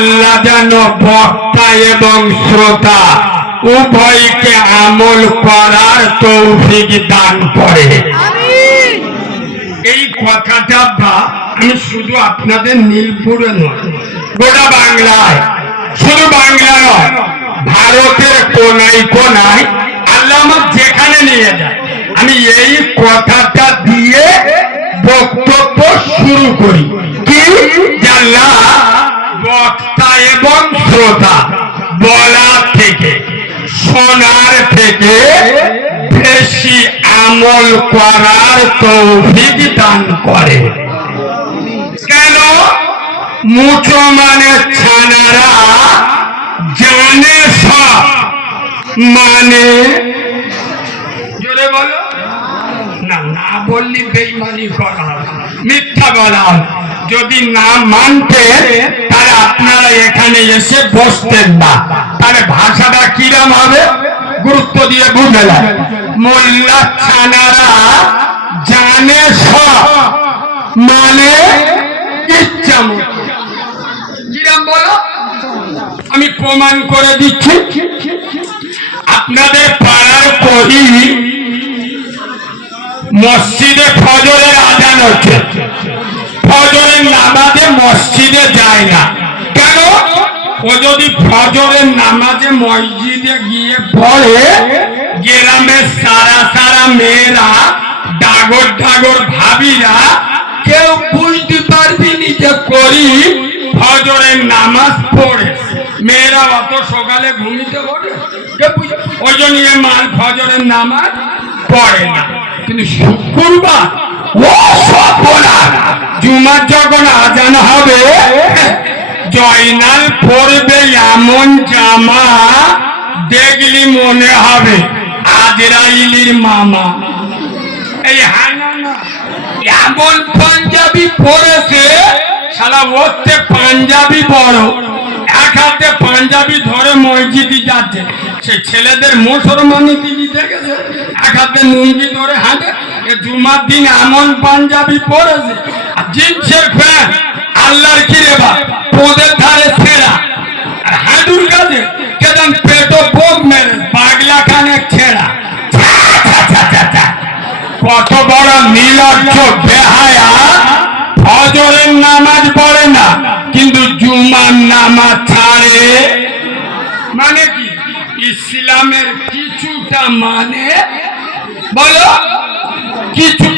আল্লাহ যেন বক্তা এবং শ্রোতা উভয়কে আমল করার তৌফিক দান করে। এই কথাটা বা আমি শুধু আপনাদের নীলপুরে নয় গোটা বাংলায় শুধু বাংলা নয় ভারতের কোনায় কোনায় আল্লাহ আমার যেখানে নিয়ে যায় আমি এই কথাটা দিয়ে বক্তব্য শুরু করি। কি? জানলা বক্তা এবং শ্রোতা, বলা থেকে, শোনার থেকে বেশি আমল করার তৌফিক দান করে। কেন? মুসলমানের ছানারা, জানে সব। মানে? বলো। না না বললি বেইমানি করা। মিথ্যা বলা। যদি না মানতে, তাহলে আপনারা এখানে এসে বসতেন না। তাহলে ভাষাটা কিরম হবে? গুরুত্ব দিয়ে বুঝলেন মোল্লা ছানারা জানে সব। মানে ইচ্ছা বলো? আমি প্রমাণ করে দিচ্ছি। আপনাদের পাড়ার কহি মসজিদে ফজরের আজান হচ্ছে। ফজরের নামাজে মসজিদে যায় না। কেন? ও যদি ফজরের নামাজে মসজিদে গিয়ে পড়ে গ্রামের সারা সারা মেয়েরা ডাগর ডাগর ভাবিরা কেউ বুঝতে পারবি নি যে করি ফজরের নামাজ পড়ে। মেয়েরা অত সকালে ঘুমিতে বুঝে? ওই জন্য মাল ফজরের নামাজ পড়ে না। কিন্তু শুক্রবার, ও সফলা জুমার যখন আজান হবে। জয়নাল পড়বে এমন জামা দেখলি মনে হবে। আজরাইলির মামা। এই এমন পাঞ্জাবি পরেছে সারা ওতে পাঞ্জাবি বড় এক হাতে পাঞ্জাবি ধরে মসজিদে যাচ্ছে। সে ছেলেদের মুসলমানি দিদি দেখেছে? এক হাতে নুঙ্গি ধরে হাঁটে। জুমার দিন এমন পাঞ্জাবি পরেছে। জিন্সের প্যান্ট, আল্লাহর কি বা পোদের ধারে ছেঁড়া। আর হাঁটুর কাছে কেমন পেটো পোক মেরে, পাগলা খানে ছেঁড়া। কত বড় নীলজ্জ বেহায়া, ফজরের নামাজ পড়ে না, কিন্তু জুমার নামাজ ছাড়ে। মানে কি? ইসলামের কিছুটা মানে? বলো, কিছু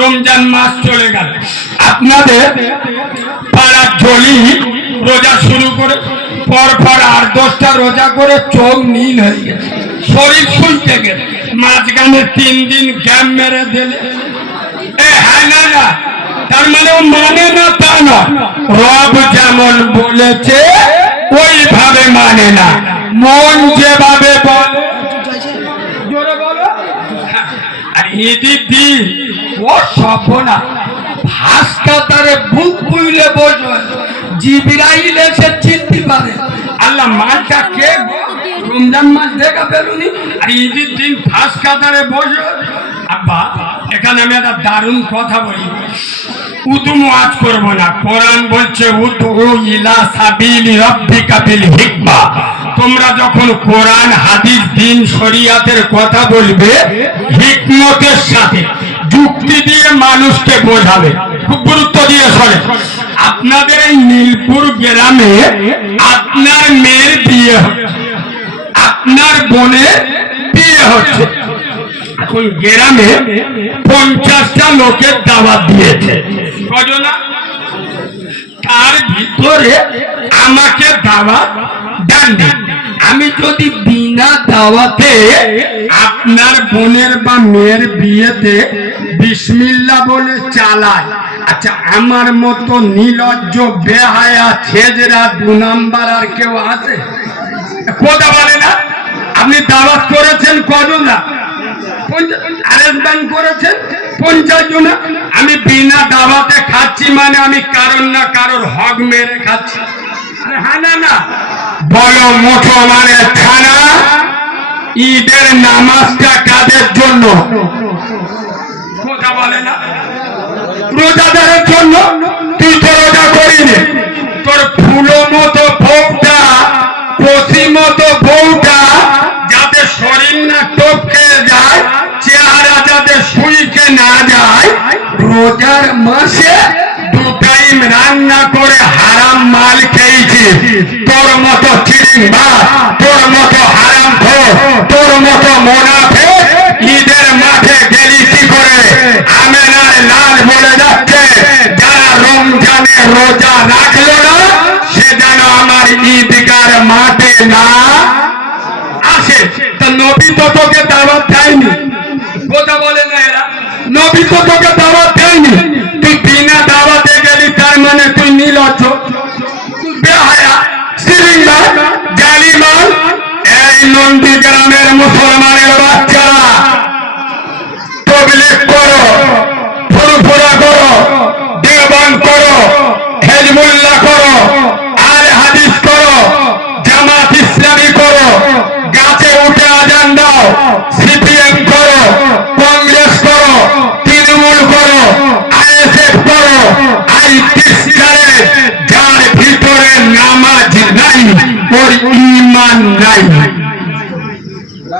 রমজান মাস চলে গেল। আপনাদের পাড়ার জলি রোজা শুরু করে পর পর আর দশটা রোজা করে চোখ নীল হয়ে গেছে। শরীর শুইতে গেলে মাঝখানে তিন দিন গ্যাপ মেরে দিলে। এ হ্যাঁ না না। তার মানে ও মানে না তা নয় রব যেমন বলেছে, ওইভাবে মানে না। মন যেভাবে বলে জোরে বলো দিন ও সপনা ভাস কাতারে বুক বুইলে বসবে। জিবিরাইল এসে চিনতে পারে। আল্লাহ মালটা কে? রমজান মাস দেখা পেলুনি। আর ঈদের দিন ফাঁস কাতারে বসে আব্বা, এখানে আমি একটা দারুণ কথা বলি। উদুম আজ করব না, কোরআন বলছে উদু ইলা সাবিলি রব্বিকা বিল হিকমা। তোমরা যখন কোরআন, হাদিস, দিন, শরিয়াতের কথা বলবে, হিকমতের সাথে যুক্তি দিয়ে মানুষকে বোঝাবে। খুব গুরুত্ব দিয়ে শোনে। আপনাদের এই নীলপুর গ্রামে আপনার মেয়ের বিয়ে হচ্ছে। আপনার বোনের বিয়ে হচ্ছে। এখন গ্রামে পঞ্চাশটা লোকের দাওয়াত দিয়েছে। কজনা তার ভিতরে আমাকে দাওয়াত দেননি। আমি যদি বিনা দাওয়াতে আপনার বোনের বা মেয়ের বিয়েতে বিসমিল্লা বলে চালাই আচ্ছা আমার মতো নিলজ্জ বেহায়া ছেজরা দু নাম্বার আর কেউ আছে? কোথা বলে না? আপনি দাওয়াত করেছেন কজনা আরেকদান করেছেন পঞ্চাশ জনা। আমি বিনা খাচ্ছি মানে আমি কারণ না কারোর হক মেরে খাচ্ছি। মুঠো মানে থানা ঈদের নামাজটা কাদের জন্য? কথা বলে না। জন্য? তুই তো করিনি। তোর ফুলো মতো ভোগটা, কষি মতো ভোগটা না যায়, রোজার মাসে রান্না করে হারাম মাল খেয়েছি। তোর মতো চিরিং তোর মতো হারাম তোর মতো মোনাফে ঈদের মাঠে গেলি কি করে। আমেনার লাল বলে যাচ্ছে, যারা রমজানে রোজা রাখল না ইমান নাই।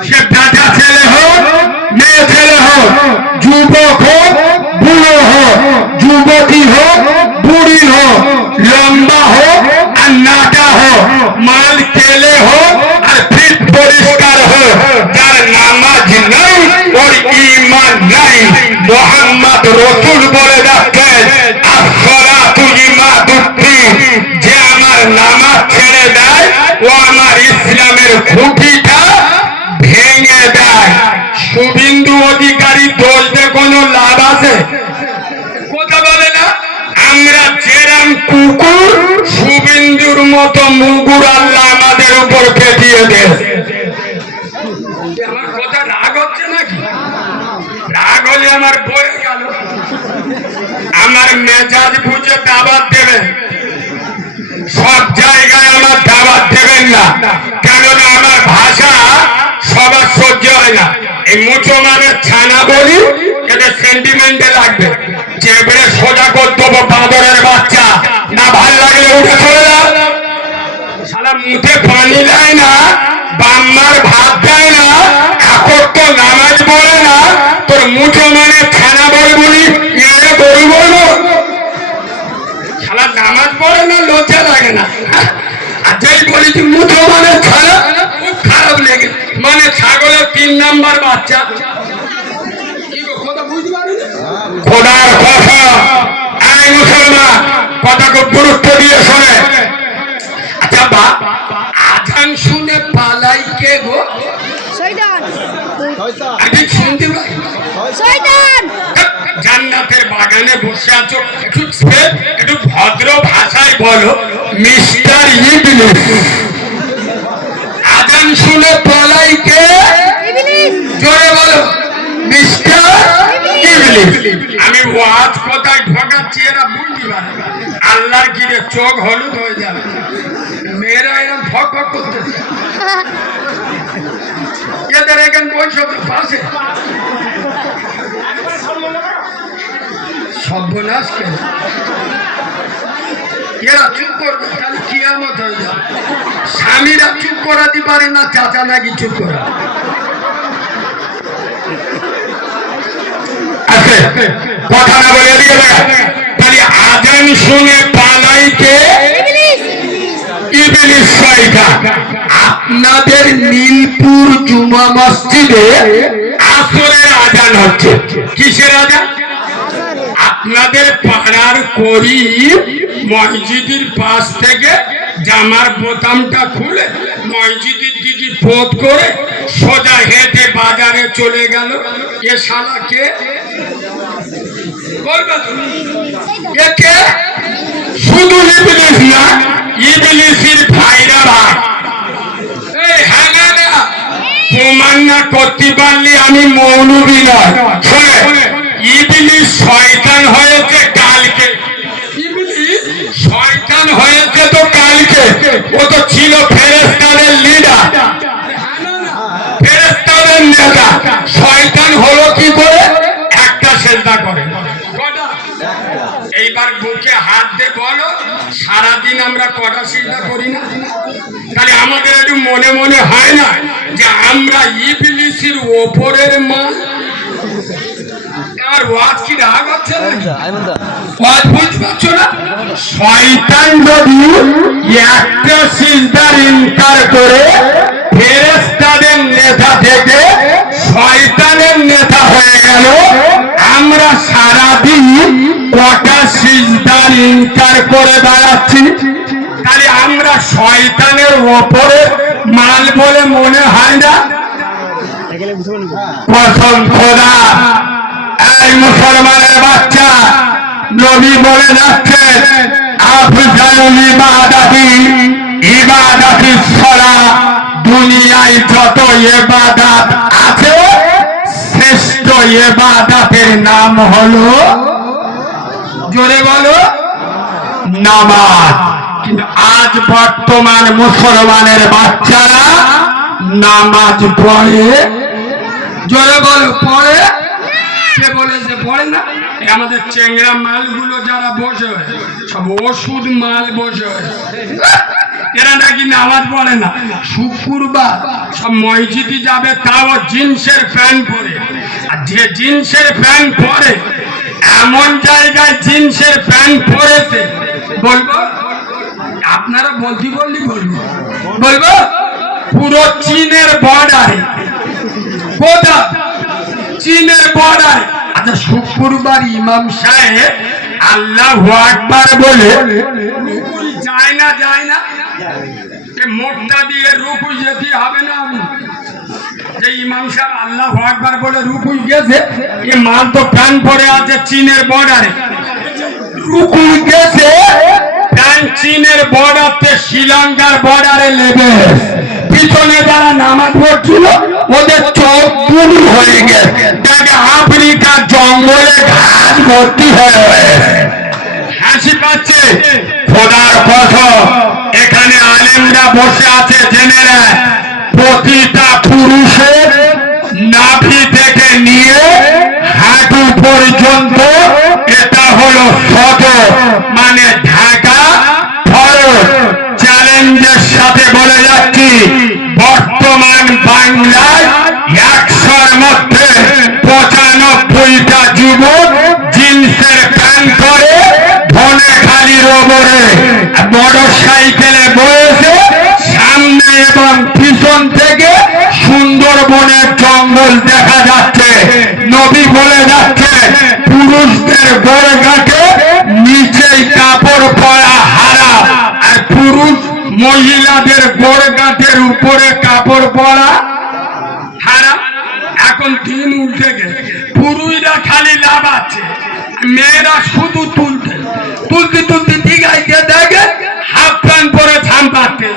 সে পেটিয়ে আমার মেজাজ বুঝে দাবাত দেবেন। সব জায়গায় আমার দাবাত দেবেন না। কেননা আমার ভাষা সবার সহ্য হয় না। এই মুচো মানে ছানা বলি এটা সেন্টিমেন্টে লাগবে। চেপড়ে সোজা করতে বাঁদরের বাচ্চা। না ভালো লাগলে উঠে চলে মুখে পানি দেয় না, বাম্মার ভাত দেয় না এখন তো নামাজ পড়ে না, তোর মুঠো মানে ছানা বল বলি শালা নামাজ পড়ে না, লজ্জা লাগে না আর যেই বলি যে মুঠো মানে খুব খারাপ লেগে মানে ছাগলের তিন নাম্বার বাচ্চা। কি খোদার কথা এই মুসলমান কথা খুব গুরুত্ব দিয়ে শোনে। আচ্ছা বা আজান শুনে পালাই কে গো? আমি শুনতে পাই? জান্নাতের বাগানে বসে আছো। একটু একটু ভদ্র ভাষায় বলো মিস্টার ইবলিস। আজান শুনে পালাই কে? জোরে বলো মিস্টার ইবলিস। আমি ওয়াজ কোথায় ঢোকাচ্ছি এরা বুঝতে পারে। আল্লাহর গিরে চোখ হলুদ হয়ে যাবে। মেয়েরা এরকম ফক ফক করতে এদের সর্বনাশ কেন? এরা চুপ করবে, তাহলে কিয়ামত হয়ে যাবে। স্বামীরা চুপ করাতে পারে না, চাচা নাকি চুপ করা কথা না বলে তাহলে আজান শুনে পালাইকে আপনাদের নীলপুর জুমা মসজিদে আসরের আজান হচ্ছে। কিসের আজান? আপনাদের পাড়ার করি মসজিদের পাশ থেকে জামার বোতামটা খুলে মসজিদের দিকে পোত করে সোজা হেঁটে বাজারে চলে গেল। এ বলবে তো? শুধু ইবলিস না ইবলিসের ভাইরা ভাই এই হ্যাঁ না, না। প্রমাণ না করতে পারলে আমি মৌলবি নয়। শোনে ইবলিস শয়তান হয়েছে কালকে। শয়তান হয়েছে তো কালকে। ও তো ছিল ফেরেস্তাদের লিডার ফেরেস্তাদের নেতা। শয়তান হলো কি করে? একটা সেজদা করে। সারাদিন আমরা কটা চিন্তা করি না। তাহলে আমাদের একটু মনে মনে হয় না যে আমরা ইবলিসের ওপরের মা। আর ওয়াজ কি বুঝতে পারছ না? শয়তান যদি একটা সিজদার ইনকার করে ফেরেশতাদের নেতা থেকে শয়তানের নেতা হয়ে গেল। আমরা সারাদিন কটা সিজদার ইনকার করে বেড়াচ্ছি। তাহলে আমরা শয়তানের ওপরে মাল বলে মনে হয় না? কসম খোদা, এই মুসলমানের বাচ্চা, নবী বলে যাচ্ছেন আফজালুল ইবাদাতি ইবাদাতি সলা দুনিয়ায় যত এবাদাত আছে, শ্রেষ্ঠ এবাদাতের নাম হলো, জোরে বলো, নামাজ। আজ বর্তমান মুসলমানের বাচ্চারা নামাজ পড়ে, জোরে বলো, পড়ে কে বলেছে পড়ে না আমাদের চেংরা মালগুলো যারা বসে সব ওষুধ মাল বসে হয়। এরা নাকি নামাজ পড়ে না। শুক্রবার সব মসজিদে যাবে, তাও জিন্সের প্যান্ট পরে। আর যে জিন্সের প্যান্ট পরে, এমন জায়গায় জিন্সের প্যান্ট পরেছে। বলব, আপনারা বলতে বললি বলব। বলব, পুরো চীনের বর্ডারে কোথা চীনের বর্ডার আচ্ছা শুক্রবার ইমাম সাহেব আল্লাহ আকবার বলে যায় না যায় না। এ মোটটা দিয়ে রুকুই যেতে হবে না আমি যে ইমাম সাহেব আল্লাহ আকবার বলে রুকুই গেছে এ মাল তো প্যান পরে আছে চীনের বর্ডারে রুকুই গেছে। প্যান চীনের বর্ডারতে শ্রীলঙ্কার বর্ডারে লেবে। পিছনে যারা নামাজ পড়ছিল, ওদের চোখ পুরু হয়ে গেছে। আফ্রিকার জঙ্গলে ঘাস ভর্তি হয়ে হাসি পাচ্ছে। খোদার কসম, এখানে আলেমরা বসে আছে জেনে প্রতিটা পুরুষের নাভি থেকে নিয়ে হাঁটু পর্যন্ত এটা হলো শত মানে ঢাকা ফরজ চ্যালেঞ্জের সাথে বলে যাচ্ছি বর্তমান বাংলায় একশোর মধ্যে পঁচানব্বইটা যুবক জিন্সের প্যান্ট করে সাইকেলে বয়েছে, সামনে এবং পিছন থেকে সুন্দরবনের জঙ্গল দেখা যাচ্ছে। নবী বলে যাচ্ছে, পুরুষদের গোড় নিচেই কাপড় পরা হারা। আর পুরুষ মহিলাদের গোড় উপরে কাপড় পরা হারা। এখন দিন উল্টে গেছে। পুরুষরা খালি লাভ আছে মেয়েরা শুধু তুলতে তুলতে ঠিক দিঘাইতে দেখে? হাফ প্যান্ট পরে ঝাম্পাতে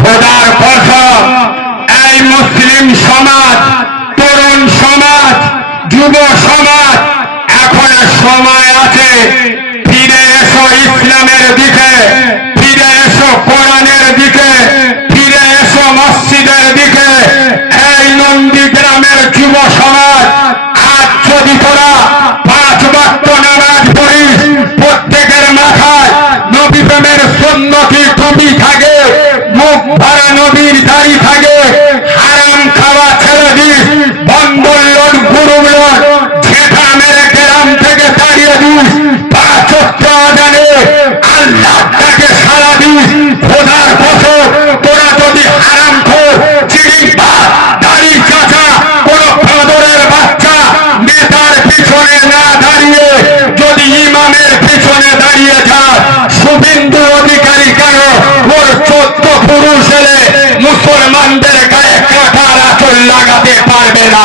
খোদার কসম, এই মুসলিম সমাজ, তরুণ সমাজ, যুব সমাজ, এখন সময় আছে। ফিরে এসো ইসলামের দিকে, ফিরে এসো কোরআনের দিকে ফিরে এসো মসজিদের দিকে এই নন্দী গ্রামের যুব সমাজ আজ যদি তোরা পাঁচ বাক্য নামাজ পড়িস প্রত্যেকের মাথায় নবী প্রেমের সুন্নতি টুপি থাকে ভরা নবীর দাড়ি থাকে হারাম খাওয়া ছেড়ে দিস বন্দর লোড গুরু লোড ঝেঁটা মেরে গ্রাম থেকে তাড়িয়ে দিস পাঁচ জানে আল্লাহ তাকে সারা দিস খোদার বছর তোরা যদি হারাম খোর চিড়ি ভাত দাড়ি চাচা কোন ফাদরের বাচ্চা নেতার পিছনে না দাঁড়িয়ে যদি ইমামের পিছনে দাঁড়িয়ে যায় শুভেন্দু অধিকারী কেন ওর চোদ্দ পুরুষ এলে মুসলমানদের গায়ে কাঁটার আচল লাগাতে পারবে না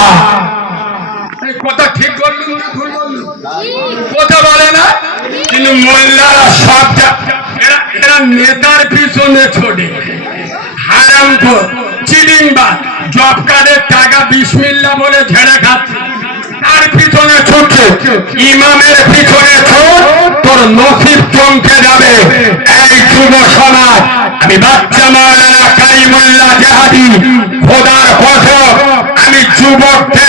এই কথা ঠিক বললুম না ভুল বললুম কথা বলে না কিন্তু মোল্লারা সব যা- এরা এরা নেতার পিছনে ছোটে হারাম চিডিংবাদ জব কার্ডের টাকা বিসমিল্লা বলে ঝেড়ে খাচ্ছে তার পিছনে ছুটছে ইমামের পিছনে তোর নসিব চমকে যাবে। এই যুব সমাজ, আমি বাচ্চা মাওলানা কারিমুল্লাহ জাহাদি, খোদার কসম আমি যুবকদের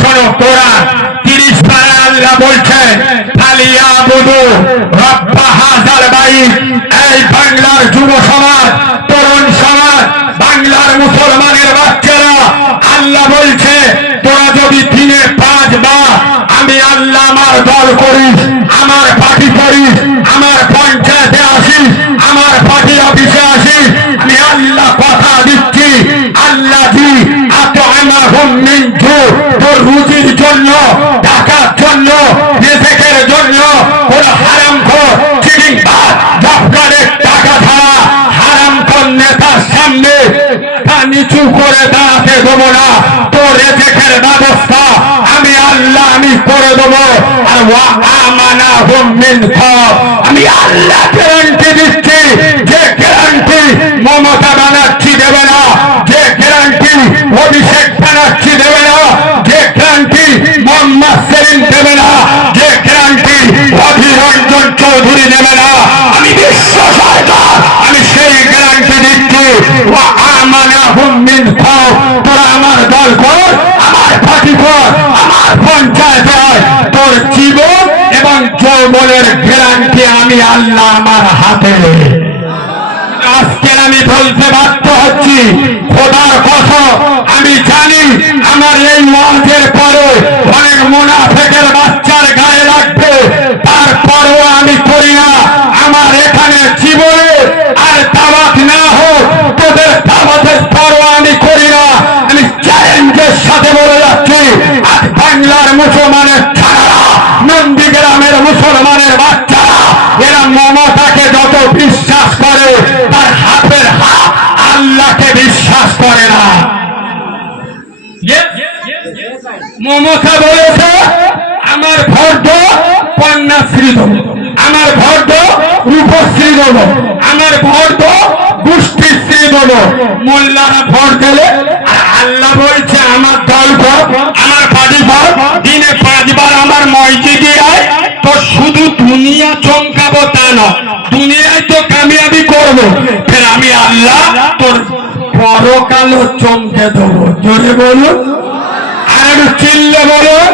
শোনো, তোরা তিরিশ পারা আল্লাহ ফালিয়া বধু, রব্বা হাজার বাইক এই বাংলার যুব সমাজ, তরুণ সমাজ, বাংলার মুসলমানের বাচ্চারা, আল্লাহ বলছে, তোরা যদি দিনে পাঁচ বা, আমি আল্লাহ আমার দল করিস, আমার আমি আল্লাহ গ্যারান্টি দিচ্ছি, যে গ্যারান্টি মমতা বানাচ্ছি দেবে না, যে গ্যারান্টি অভিষেক বানাচ্ছি দেবে না, যে গ্যারান্টি মোহাম্মদ সেলিম দেবে না, যে গ্যারান্টি অভিরঞ্জন চৌধুরী দেবে না। আমি বিশ্ব সরকার আমি সেই গ্যারান্টি দিচ্ছি। আমানা হুম মিন তোরা আমার দল কর, আমার পার্টি কর, আমার পঞ্চায়েত ফসলের গ্যারান্টি আমি আল্লাহ আমার হাতে। আজকে আমি বলতে বাধ্য হচ্ছি, খোদার কথা আমি জানি, আমার এই মঞ্চের পরে অনেক মোনাফেকের বাচ্চার গায়ে লাগবে। তারপরও আমি করি না, আমার এখানে জীবনে আর তাবাক না হোক, তোদের তাবাতের পরও আমি করি না। আমি চ্যালেঞ্জের সাথে বলে যাচ্ছি, আজ বাংলার মুসলমানের মুসলমানের বাচ্চারা এরা মমতাকে যত বিশ্বাস করে তার হাতের হাত আল্লাহকে বিশ্বাস করে না। মমতা বলেছে আমার ভর্গ কন্যাশ্রী দেব। আমার ভর্গ রূপশ্রী দেব। আমার ভর্গ গোষ্ঠীশ্রী দেব। মোল্লারা ভর দিলে আর আল্লাহ বলছে আমার দল ভর আমার বাড়ি ভর দিনে পাঁচবার আমার মসজিদে আয় তো শুধু দুনিয়া চমকাবো তা নয়। দুনিয়ায় তো কামিয়াবি করব। ফের আমি আল্লাহ তোর পরকালও চমকে দেবো। জোরে বলুন। আর চিল্লে বলুন।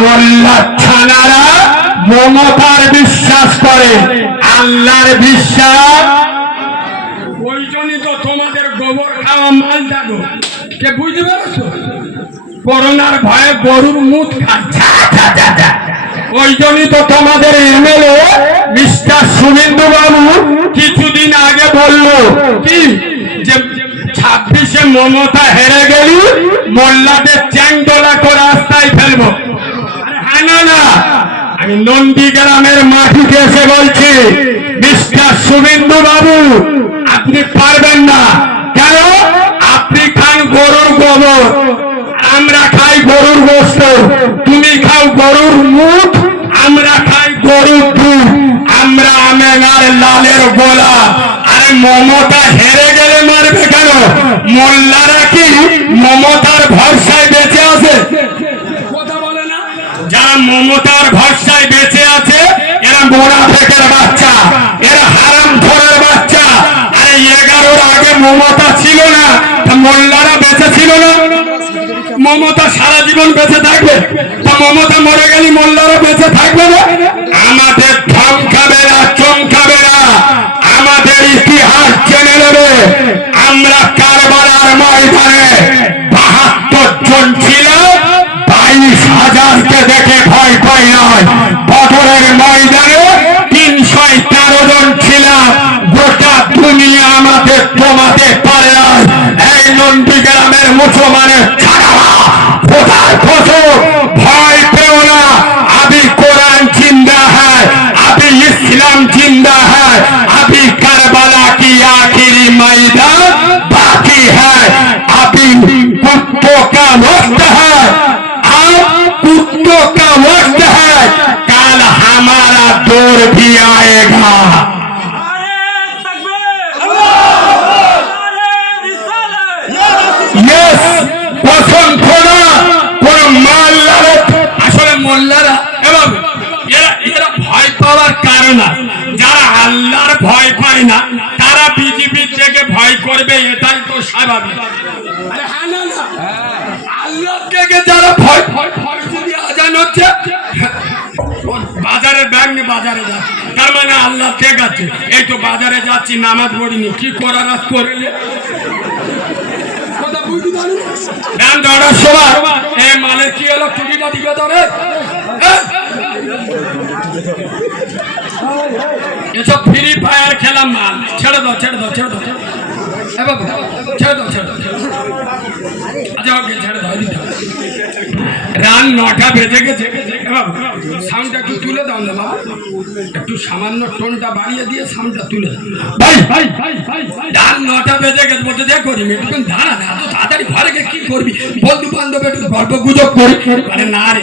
মোল্লা ছানারা মমতার বিশ্বাস করে। আল্লাহর বিশ্বাস। ওই জন্যই তো তোমাদের গোবর খাওয়া মাল যাব কে বুঝতে পারছ? করোনার ভয়ে গরুর মুখ খাচ্ছে ওই জন্যই তো তোমাদের এমএলএ মিস্টার শুভেন্দু বাবু কিছুদিন আগে বলল, কি? যে ছাব্বিশে মমতা হেরে গেলি, মোল্লাদের চ্যাংদোলা করে রাস্তায় ফেলব। না না। আমি নন্দীগ্রামের মাটিতে এসে বলছি, মিস্টার শুভেন্দু বাবু, আপনি পারবেন না। কেন? আপনি খান গরুর গোবর। আমরা খাই গরুর গোস্ত। তুমি খাও গরুর মুখ আমরা খাই গরুর দুধ। আমরা আমেনার লালের গোলা। আরে মমতা হেরে গেলে মারবে কেন? মোল্লারা কি মমতার ভরসায় বেঁচে আছে? যারা মমতার ভরসায় বেঁচে আছে, এরা মোড়া ফেকের বাচ্চা। এরা হারাম ধরের বাচ্চা। আরে এগারোর আগে মমতা ছিল না তা মোল্লারা বেঁচে ছিল না মমতা সারা জীবন বেঁচে থাকবে? তা মমতা মরে গেলে মোল্লারা বেঁচে থাকবে না? আমাদের ধমকাবে না, চমকাবে না। আমাদের ইতিহাস জেনে নেবে। আমরা কারবালার ময়দানে বাহাত্তর জন ছিল বাইশ হাজারকে দেখে ভয় পাই নয় বদরের ময়দানে তিনশো তেরো জন ছিলাম। গোটা দুনিয়া আমাদের তোমাতে बाकी है। अभी कुत्तों का वक्त है। आप कुत्तों का वक्त है। कल हमारा दौर भी आएगा। ভয় করবে এটাই তো স্বাভাবিক। হ্যাঁ না না। আল্লাহ থেকে যারা ভয় ভয় ভয় যদি আজান হচ্ছে। বাজারে নিয়ে বাজারে যাচ্ছে। তার মানে আল্লাহ ঠিক আছে এই তো বাজারে যাচ্ছি নামাজ পড়িনি কি করার আজ করলে? কথা বুঝতে পারি গান ধরার সময় এ মালের কি হলো? টুকিটা দিকে ধরে এসব ফ্রি ফায়ার খেলা মাল। ছেড়ে দাও ছেড়ে দাও ছেড়ে দাও। এ বাবু, ছেড়ে দাও ছেড়ে দাও আচ্ছা ওকে ছেড়ে দাও দিতে রান নটা বেজে গেছে সাউন্ডটা একটু তুলে দাও না বাবা একটু সামান্য টোনটা বাড়িয়ে দিয়ে সাউন্ডটা তুলে দাও। ভাই ভাই ভাই ভাই রান নটা বেজে গেছে বলতে দেখ করি একটু দাঁড়া না এত তাড়াতাড়ি ঘরে গিয়ে কি করবি? বন্ধু বান্ধব একটু গল্প গুজব করি। আরে না রে।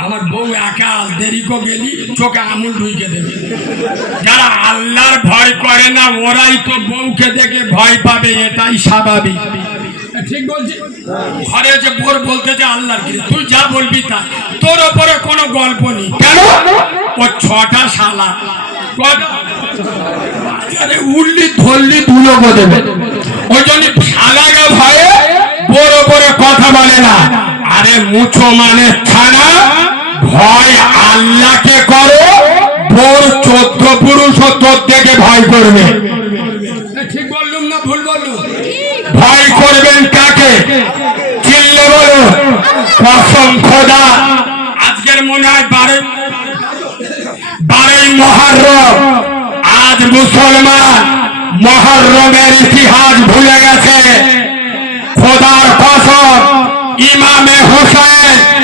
আমার বউ একা দেরি কো গেলি, চোখে আমুল ঢুকে দেবে। যারা আল্লাহর ভয় করে না, ওরাই তো বউকে দেখে ভয় পাবে, এটাই স্বাভাবিক। ঠিক বলছি? ঘরে তুই যা বলবি তা। তোর ওপরে কোনো গল্প নেই। কেন? ছটা ওই জন্য ভয়ে ওপরে কথা বলে না। আরে মুছো মানে ছানা ভয় আল্লাহকে করো বোর চোদ্দ পুরুষ ও তোর থেকে ভয় করবে। ঠিক বললুম না ভুল বললুম। ভয় করবেন কাকে? চিল্লে বলুন কসম খোদা। আজকের মনে হয় বারে বারেই মহারম। আজ মুসলমান মহরমের ইতিহাস ভুলে গেছে। খোদার কসম। ইমামে হোসেন